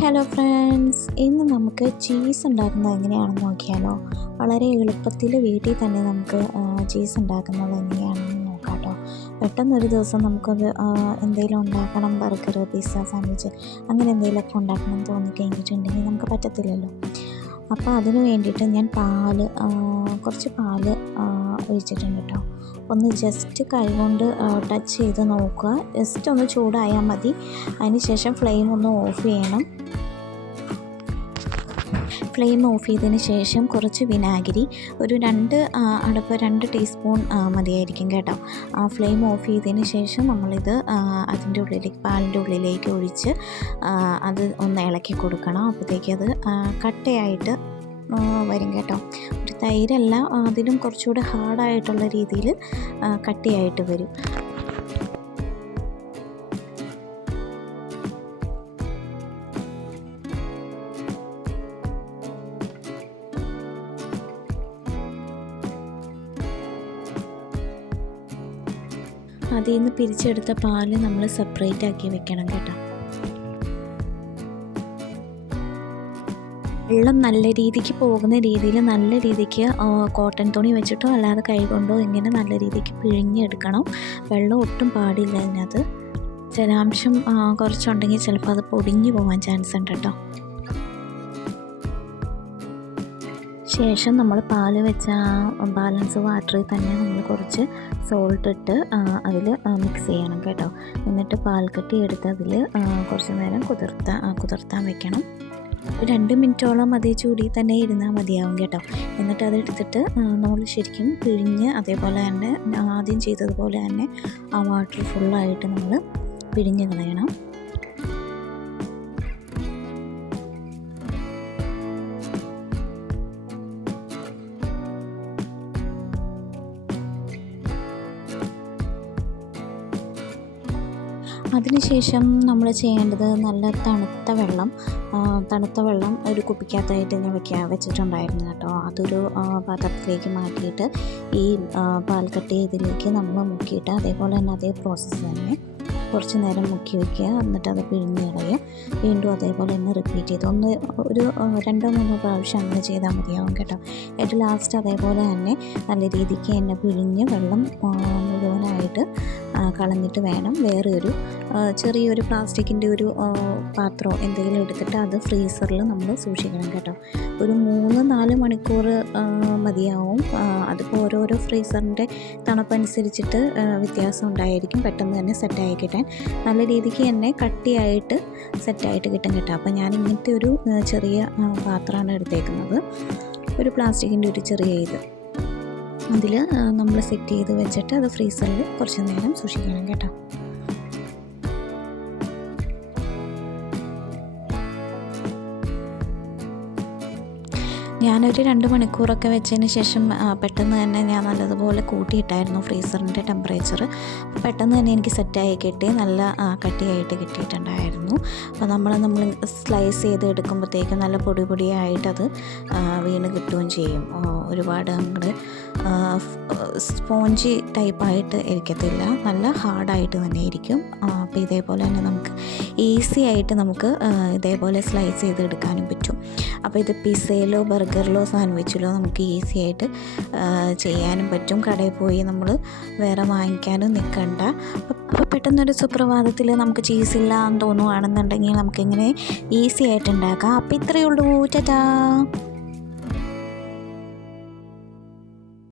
Hello friends ഇന്ന് നമുക്ക് cheese ഉണ്ടാക്കുന്നത് എങ്ങനെയാണെന്ന് നോക്കിയാലോ. വളരെ എളുപ്പത്തിൽ വീട്ടിൽ തന്നെ നമുക്ക് ചീസ് ഉണ്ടാക്കുന്നത് എങ്ങനെയാണെന്ന് നോക്കാം കേട്ടോ പെട്ടെന്നൊരു ദിവസം നമുക്കത് എന്തെങ്കിലും ഉണ്ടാക്കണം ബർഗർ പിസ്സ സാൻഡ്വിച്ച് അങ്ങനെ എന്തെങ്കിലുമൊക്കെ ഉണ്ടാക്കണം തോന്നിക്കഴിഞ്ഞിട്ടുണ്ടെങ്കിൽ നമുക്ക് പറ്റത്തില്ലല്ലോ. അപ്പോൾ അതിന് വേണ്ടിയിട്ട് ഞാൻ പാൽ കുറച്ച് പാൽ ഒഴിച്ചിട്ടുണ്ട് കേട്ടോ ഒന്ന് ജസ്റ്റ് കൈകൊണ്ട് ടച്ച് ചെയ്ത് നോക്കുക. ജസ്റ്റ് ഒന്ന് ചൂടായാൽ മതി. അതിന് ശേഷം ഫ്ലെയിം ഒന്ന് ഓഫ് ചെയ്യണം. ഫ്ലെയിം ഓഫ് ചെയ്തതിന് ശേഷം കുറച്ച് വിനാഗിരി ഒരു രണ്ട് അടപ്പ് രണ്ട് ടീസ്പൂൺ മതിയായിരിക്കും കേട്ടോ. ആ ഫ്ലെയിം ഓഫ് ചെയ്തതിന് ശേഷം നമ്മളിത് അതിന്റെ ഉള്ളിലേക്ക് പാലിന്റെ ഉള്ളിലേക്ക് ഒഴിച്ച് അത് ഒന്ന് ഇളക്കി കൊടുക്കണം. അപ്പോഴത്തേക്ക് അത് കട്ടയായിട്ട് വരും കേട്ടോ. ഒരു തൈരല്ല അതിലും കുറച്ചുകൂടെ ഹാർഡായിട്ടുള്ള രീതിയിൽ കട്ടിയായിട്ട് വരും. അതിൽ നിന്ന് പിരിച്ചെടുത്ത പാൽ നമ്മൾ സെപ്പറേറ്റ് ആക്കി വെക്കണം കേട്ടോ. വെള്ളം നല്ല രീതിക്ക് പോകുന്ന രീതിയിൽ നല്ല രീതിക്ക് കോട്ടൺ തുണി വെച്ചിട്ടോ അല്ലാതെ കൈ കൊണ്ടോ ഇങ്ങനെ നല്ല രീതിക്ക് പിഴിഞ്ഞെടുക്കണം. വെള്ളം ഒട്ടും പാടില്ല അതിനകത്ത്. ജലാംശം കുറച്ചുണ്ടെങ്കിൽ ചിലപ്പോൾ അത് പൊടിഞ്ഞു പോകാൻ ചാൻസ് ഉണ്ട് കേട്ടോ. ശേഷം നമ്മൾ പാൽ വെച്ച ബാലൻസ് വാട്ടറിൽ തന്നെ നമ്മൾ കുറച്ച് സോൾട്ട് ഇട്ട് അതിൽ മിക്സ് ചെയ്യണം കേട്ടോ. എന്നിട്ട് പാൽക്കട്ടി എടുത്ത് അതിൽ കുറച്ച് നേരം കുതിർത്താ കുതിർത്താൻ വെക്കണം. രണ്ട് മിനിറ്റോളം അതേ ചൂടി തന്നെ ഇരുന്നാൽ മതിയാവും കേട്ടോ. എന്നിട്ട് അതെടുത്തിട്ട് നമ്മൾ ശരിക്കും പിഴിഞ്ഞ് അതേപോലെ തന്നെ ആദ്യം ചെയ്തതുപോലെ തന്നെ ആ വാട്ടർ ഫുള്ളായിട്ട് നമ്മൾ പിഴിഞ്ഞ് കളയണം. അതിനുശേഷം നമ്മൾ ചെയ്യേണ്ടത് നല്ല തണുത്ത വെള്ളം തണുത്ത വെള്ളം ഒരു കുപ്പിക്കകത്തായിട്ട് ഞാൻ വെക്കാൻ വെച്ചിട്ടുണ്ടായിരുന്നു കേട്ടോ. അതൊരു പാത്രത്തിലേക്ക് മാറ്റിയിട്ട് ഈ പാൽക്കട്ടി ഇതിലേക്ക് നമ്മൾ മുക്കിയിട്ട് അതേപോലെ തന്നെ അതേ പ്രോസസ്സ് തന്നെ കുറച്ച് നേരം മുക്കി വയ്ക്കുക എന്നിട്ട് അത് പിഴിഞ്ഞ് കളയുക. വീണ്ടും അതേപോലെ തന്നെ റിപ്പീറ്റ് ചെയ്ത് ഒന്ന് ഒരു രണ്ടോ മൂന്നോ പ്രാവശ്യം അങ്ങനെ ചെയ്താൽ മതിയാവും കേട്ടോ. ഏറ്റവും ലാസ്റ്റ് അതേപോലെ തന്നെ നല്ല രീതിക്ക് എന്നെ പിഴിഞ്ഞ് വെള്ളം മുഴുവനായിട്ട് കളഞ്ഞിട്ട് വേണം. വേറെ ഒരു ചെറിയൊരു പ്ലാസ്റ്റിക്കിന്റെ ഒരു പാത്രമോ എന്തെങ്കിലും എടുത്തിട്ട് അത് ഫ്രീസറിൽ നമ്മൾ സൂക്ഷിക്കണം കേട്ടോ. ഒരു മൂന്ന് നാല് മണിക്കൂർ മതിയാവും. അതിപ്പോൾ ഓരോരോ ഫ്രീസറിന്റെ തണുപ്പനുസരിച്ചിട്ട് വ്യത്യാസം ഉണ്ടായിരിക്കും. പെട്ടെന്ന് തന്നെ സെറ്റായി കിട്ടാൻ. നല്ല രീതിക്ക് തന്നെ കട്ടിയായിട്ട് സെറ്റായിട്ട് കിട്ടും കേട്ടോ. അപ്പോൾ ഞാൻ ഇങ്ങനത്തെ ഒരു ചെറിയ പാത്രമാണ് എടുത്തേക്കുന്നത്. ഒരു പ്ലാസ്റ്റിക്കിന്റെ ഒരു ചെറിയ ഇത്. അതിൽ നമ്മൾ സെറ്റ് ചെയ്ത് വെച്ചിട്ട് അത് ഫ്രീസറിൽ കുറച്ച് നേരം സൂക്ഷിക്കണം കേട്ടോ. ഞാനൊരു രണ്ട് മണിക്കൂറൊക്കെ വെച്ചതിന് ശേഷം പെട്ടെന്ന് തന്നെ ഞാൻ നല്ലതുപോലെ കൂട്ടിയിട്ടായിരുന്നു ഫ്രീസറിന്റെ ടെമ്പറേച്ചർ അപ്പോൾ പെട്ടെന്ന് തന്നെ എനിക്ക് സെറ്റായി കിട്ടി നല്ല കട്ടിയായിട്ട് കിട്ടിയിട്ടുണ്ടായിരുന്നു. അപ്പോൾ നമ്മൾ നമ്മൾ സ്ലൈസ് ചെയ്ത് എടുക്കുമ്പോഴത്തേക്കും നല്ല പൊടി പൊടിയായിട്ടത് വീണ് കിട്ടുകയും ചെയ്യും. ഒരുപാട് അങ്ങോട്ട് സ്പോഞ്ചി ടൈപ്പായിട്ട് ഇരിക്കത്തില്ല. നല്ല ഹാർഡായിട്ട് തന്നെ ഇരിക്കും. അപ്പോൾ ഇതേപോലെ തന്നെ നമുക്ക് ഈസി ആയിട്ട് നമുക്ക് ഇതേപോലെ സ്ലൈസ് ചെയ്ത് എടുക്കാനും പറ്റും. അപ്പോൾ ഇത് പിസയിലോ ബർഗറിലോ സാൻഡ്വിച്ചിലോ നമുക്ക് ഈസി ആയിട്ട് ചെയ്യാനും പറ്റും. കടയിൽ പോയി നമ്മൾ വേറെ വാങ്ങിക്കാനും നിൽക്കണ്ട അപ്പോൾ പെട്ടെന്നൊരു സുപ്രഭാതത്തിൽ നമുക്ക് ചീസ് ഇല്ല എന്ന് തോന്നുവാണെന്നുണ്ടെങ്കിൽ നമുക്കിങ്ങനെ ഈസി ആയിട്ട് ഉണ്ടാക്കാം. അപ്പോൾ ഇത്രയേ ഉള്ളൂ. ടാറ്റാ.